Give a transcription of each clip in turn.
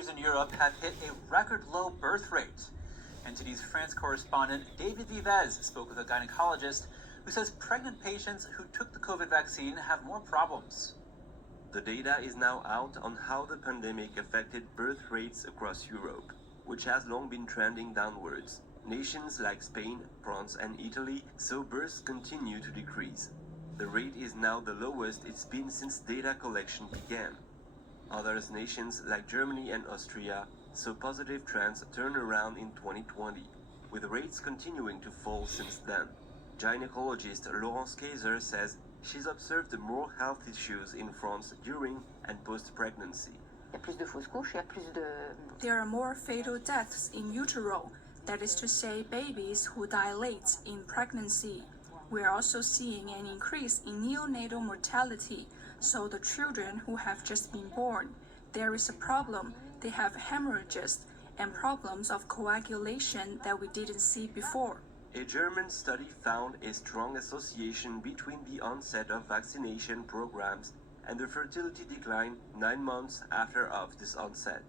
countries in Europe have hit a record low birth rate. NTD's France correspondent David Vives spoke with a gynecologist who says pregnant patients who took the COVID vaccine have more problems. The data is now out on how the pandemic affected birth rates across Europe, which has long been trending downwards. Nations like Spain, France, and Italy saw births continue to decrease. The rate is now the lowest it's been since data collection began. Other nations like Germany and Austria saw positive trends turn around in 2020, with rates continuing to fall since then. Gynecologist Laurence Kayser says she's observed more health issues in France during and post-pregnancy. There are more fatal deaths in utero, that is to say, babies who die late in pregnancy. We are also seeing an increase in neonatal mortality, so the children who have just been born, there is a problem. They have hemorrhages and problems of coagulation that we didn't see before. A German study found a strong association between the onset of vaccination programs and the fertility decline 9 months after of this onset.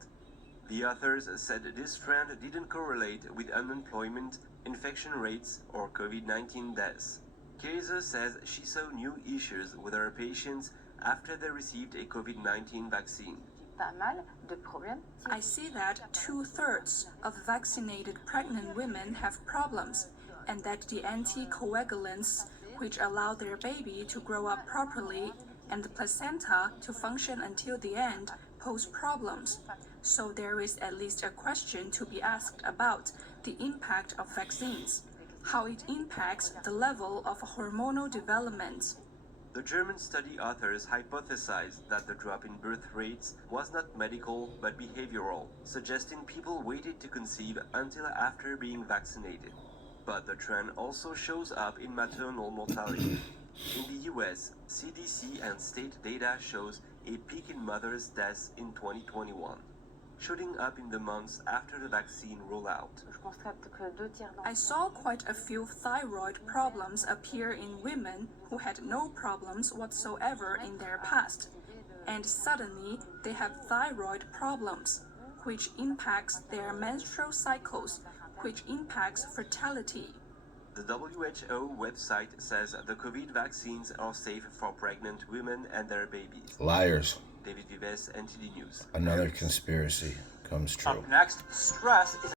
The authors said this trend didn't correlate with unemployment, infection rates, or COVID-19 deaths. Kayser says she saw new issues with her patients after they received a COVID-19 vaccine. I see that 2/3 of vaccinated pregnant women have problems, and that the anticoagulants, which allow their baby to grow up properly, and the placenta to function until the end, pose problems. So there is at least a question to be asked about the impact of vaccines, how it impacts the level of hormonal development. The German study authors hypothesized that the drop in birth rates was not medical but behavioral, suggesting people waited to conceive until after being vaccinated. But the trend also shows up in maternal mortality. In the US, CDC and state data shows a peak in mothers' deaths in 2021, shooting up in the months after the vaccine rollout. I saw quite a few thyroid problems appear in women who had no problems whatsoever in their past, and suddenly they have thyroid problems, which impacts their menstrual cycles, which impacts fertility. The WHO website says the COVID vaccines are safe for pregnant women and their babies. Liars. David Vives, NTD News. Another conspiracy comes true. Up next, stress is